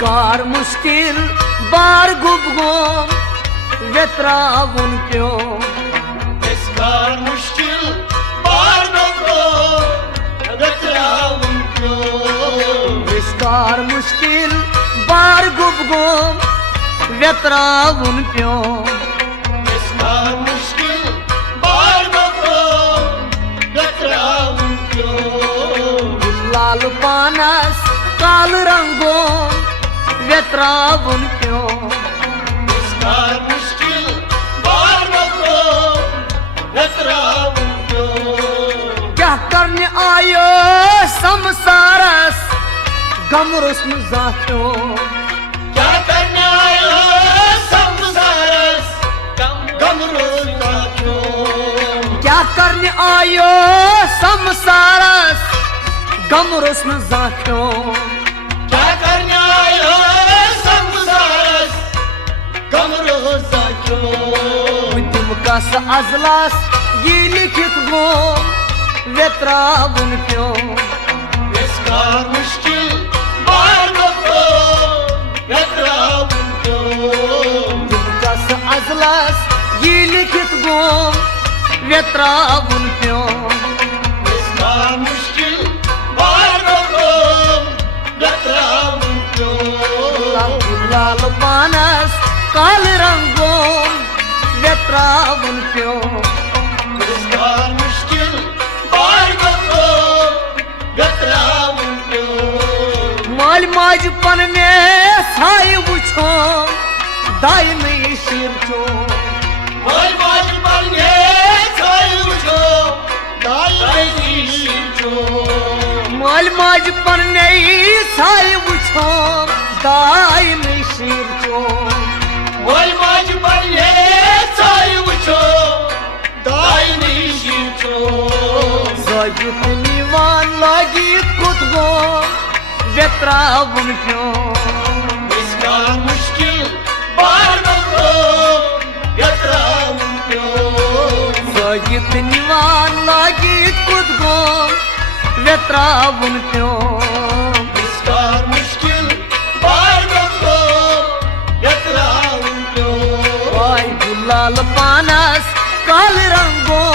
car मुश्किल बार गुबगुम वेत्रावुन क्यों car मुश्किल बार गुबगुम वेत्रावुन क्यों कार मुश्किल बार गुबगुम वेत्रावुन क्यों कार मुश्किल बार गुबगुम वेत्रावुन क्यों लाल पानस काल रंगों वेत्रावुन क्यों कार मुश्किल बार गुबगुम वेत्रावुन क्यों क्या करने आयो संसारस गमरुस मुजाक्यों क्या करने आयो संसारस गमरुस मुजाक्यों क्या करने आयो संसारस गमरुस मुजाक्यों क्या करने आयो संसारस गमरुस मुजाक्यों तुम कस अजलास ये लिखित गो वेत्रावुन क्यों कार मुश्किल बार गुबगुम वेत्रावुन क्यों तुम कस अजलास ये लिखित गो वेत्रावुन क्यों कार मुश्किल बार गुबगुम वेत्रावुन क्यों लाल पानस काल रंगों वेत्रावुन क्यों कार मुश्किल बार गुबगुम वेत्रावुन क्यों माल माज पन्ने साय वुछो दाय में शिर चो माल माज पन्ने साय वुछो दाय में शिर चो माल माज पन्ने साय वुछो दाय में शिर चो माल माज पन्ने साय वुछो दाय में शिर चो जागित निवान लागित कुत गो वेत्रावुन क्यों कार मुश्किल बार गुबगुम वेत्रावुन क्यों जागित निवान लागित कुत गो वेत्रावुन क्यों कार मुश्किल बार गुबगुम वेत्रावुन क्यों वाय गुलाल पानस काल रंगों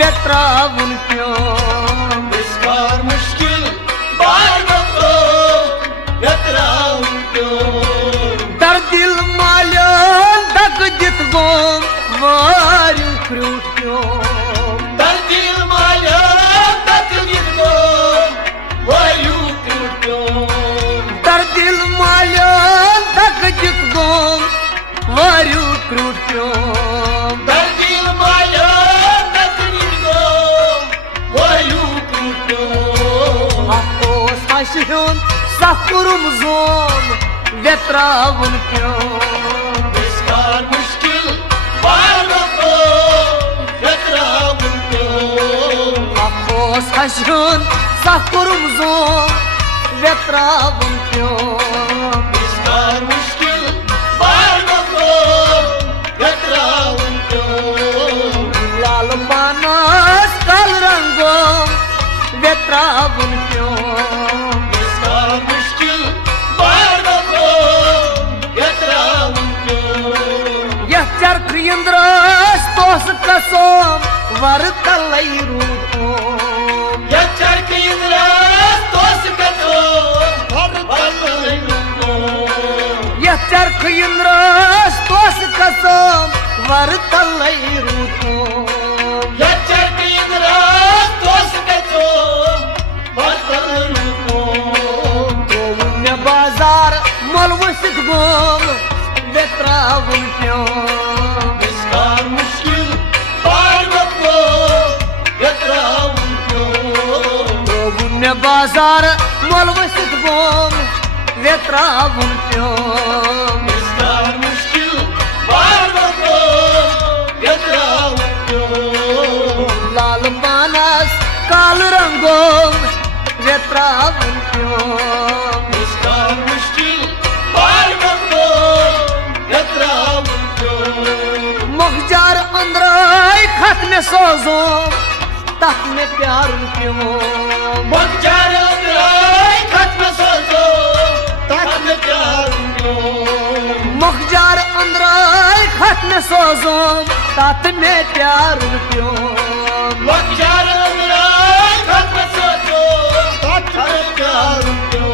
वेत्रावुन क्यों कार मुश्किल बार गुबगुम वेत्रावुन क्यों दर दिल मालो दग जित गो वारु क्रूट क्यों दर दिल माया तक जितको वायु क्यों दर दिल मालो दग जित गो वारु क्रूट क्यों दर दिल माया तक जितको वायु क्यों आपको साशियों सकुरुम जोम वेत्रावुन क्यों कार मुश्किल बार गुबगुम वेत्रावुन क्यों आपको साशियों सकुरुम जोम वेत्रावुन क्यों कार मुश्किल बार गुबगुम वेत्रावुन क्यों लाल पानस काल रंगों वेत्रावुन क्यों कार मुश्किल बार गुबगुम वेत्रावुन क्यों यह चरख इंद्रस तोस कसोम वरतलै रूपो यह चरख इंद्रस तोस कसोम वरतलै रूपो यह चरख इंद्रस तोस कसोम वरतलै रूपो यह चरख इंद्रस व्यत्रावन प्यो इसकार मुश्किल पार बको व्यत्रावन प्यो दोगुन्य बाजार मोलवसित गोम व्यत्रावन प्यो इसकार मुश्किल पार बको व्यत्रावन प्यो लाल मानस काल रंगोम व्यत्रावन प्यो इसकार मुश्किल पार बको व्यत्रावन प्यो मखजार अंदर खत में सोजो तक में प्यार प्यो मखजार अंदर खत में सोजो तक में प्यार प्यो मखजार अंदर खत में सोजो तक में प्यार प्यो मखजार अंदर खत में सोजो तक में प्यार प्यो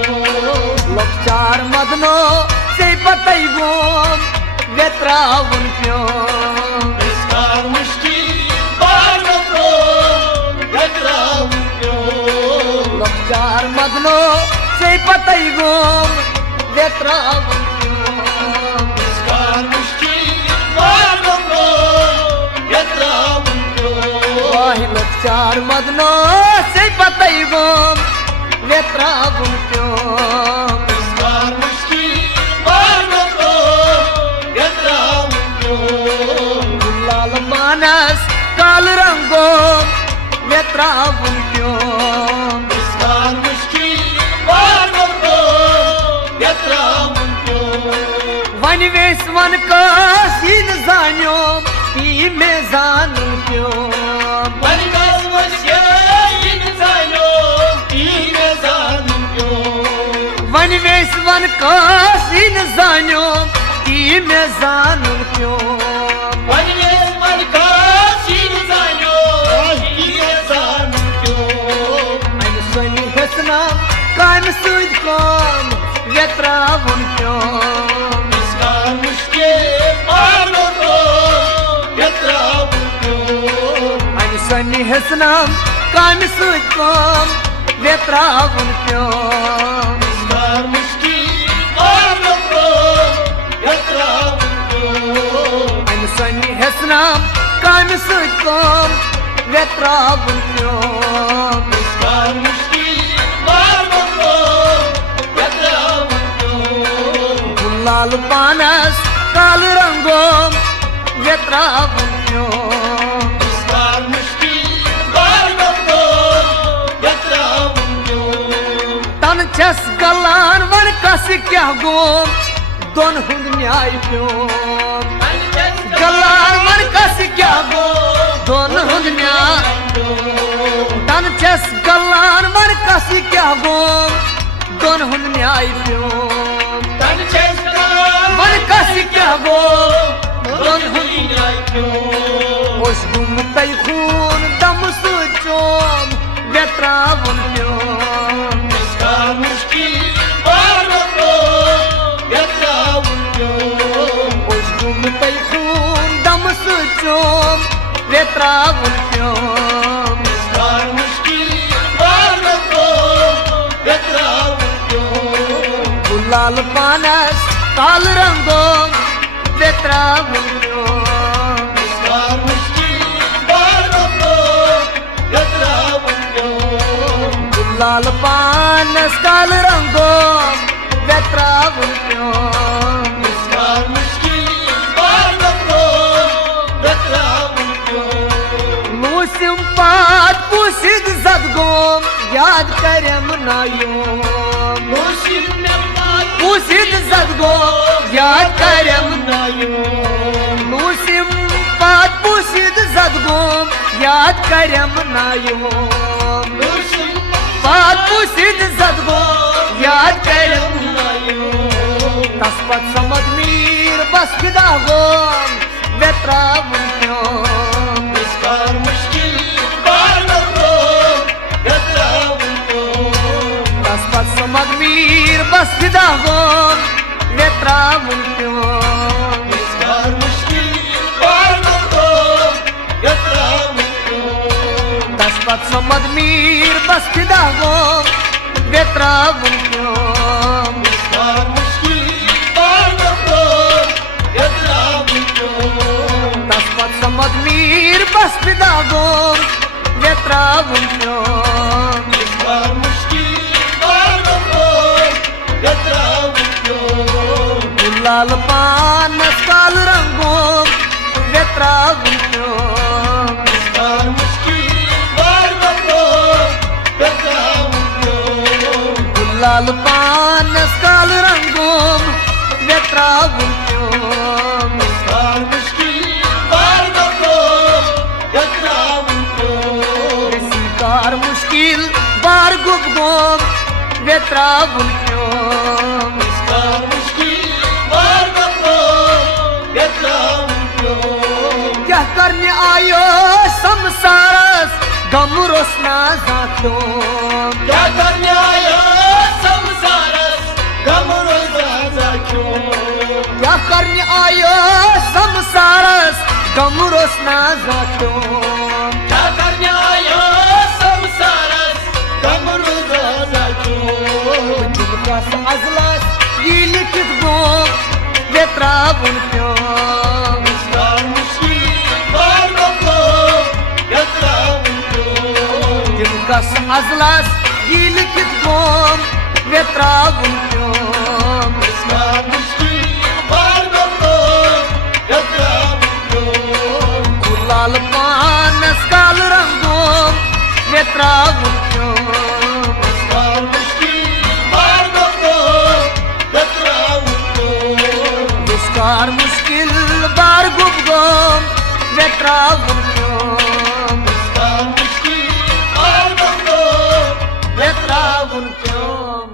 लक्षार मदनो से पतई गोम व्यत्रावन प्यो इसकार मुश्किल पार बको व्यत्रावन प्यो लक्षार मदनो से पतई गोम व्यत्रावन प्यो इसकार मुश्किल पार बको व्यत्रावन प्यो वाहि लक्षार मदनो से पतई गोम व्यत्रावन प्यो इसकार मुश्किल पार बको व्यत्रावन प्यो लाल मानस काल रंगो व्यत्रावन प्यो इसकार मुश्किल पार बको व्यत्रावन प्यो वन वेस वन का सीन जानियो पी में जानू प्यो मनिकास वश्य इंसानो तीन जानू प्यो वन वेस वन का सीन जानियो पी में जानू प्यो मनिकास मनिकास इंसानो तीन जानू प्यो अन सनी हसना कान सुध कम व्यत्रावन प्यो इसकार मुश्किल पार बको व्यत्रावन प्यो अन सनी हसना कान सुध कम व्यत्रावन प्यो इसकार मुश्किल पार बको व्यत्रावन प्यो अन सनी हसना कान सुध कम व्यत्रावन प्यो इसकार मुश्किल पार बको व्यत्रावन प्यो लाल पानस काल रंगो व्यत्रावन प्यो इसकार मुश्किल पार बको व्यत्रावन प्यो तन छस गलान वन कस क्या गोम दोन हुंद न्याय प्यो गलान वन कस क्या गोम दोन हुंद न्याय तन छस गलान वन कस क्या गोम दोन हुंद न्याय प्यो तन चेष्टा वन कस क्या गोम दोन हुंद न्याय प्यो ओस गुम तई खून दम सुचोम व्यत्रावन प्यो इसकार मुश्किल पार बको व्यत्रावन प्यो ओस गुम तई खून दम सुचोम व्यत्रावन प्यो इसकार मुश्किल पार बको व्यत्रावन प्यो लाल पानस काल रंगो व्यत्रावन प्यो इसकार मुश्किल पार बको व्यत्रावन प्यो लाल पानस काल रंगो व्यत्रावन प्यो इसकार मुश्किल पार बको व्यत्रावन प्यो मूसिम पात पुसिद जदगोम याद करम नायोम मुशिम में पात पुसिद जदगोम याद करम नायो मूसिम पात पुसिद जदगोम याद करम नायोम मुशिम पात पुसिद जदगोम याद करम नायो तस्पत समद मीर बस फिदा गोम व्यत्रावन प्यो इसकार मुश्किल पार बको व्यत्रावन प्यो तस्पत समद मीर बस फिदा गोम व्यत्रावन प्यो इसकार मुश्किल पार बको व्यत्रावन प्यो तस्पत समद मीर बस फिदा गोम व्यत्रावन प्यो इसकार मुश्किल पार बको व्यत्रावन Mir bas pedagog Vetravun pion Var mushkil var gafon Yatravun pion Gulal pan skal rangom Vetravun pion Var mushkil var gafon Yatravun pion Gulal pan skal rangom Vetravun pion Var mushkil var gafon Yatravun pion Sikar mushkil bar gubgom Vetravun pion Var mushkil var gafon Yatravun pion क्या करने आयो संसारस गम रोसना जातो क्या करने आया संसारस गमरो साजा क्यों क्या करने आयो संसारस गम रोसना जातो क्या करने आया संसारस गमरो साजा क्यों जिनकास अजलास ये लिखित गोम वेत्राबुन प्योम इसका मुश्किल बार गपो यत्रा उनको जिनकास अजलास ये लिखित गोम वेत्राबुन प्योम इसका मुश्किल बार गपो यत्रा उनको गुलाल पान स्काल रंगोम वेत्राबुन प्योम इसका मुश्किल बार गपो यत्रा उनको दुष्कार मुश्किल बार गुबगोम वेत्राबुन प्योम इसका मुश्किल बार गपो वेत्राबुन प्योम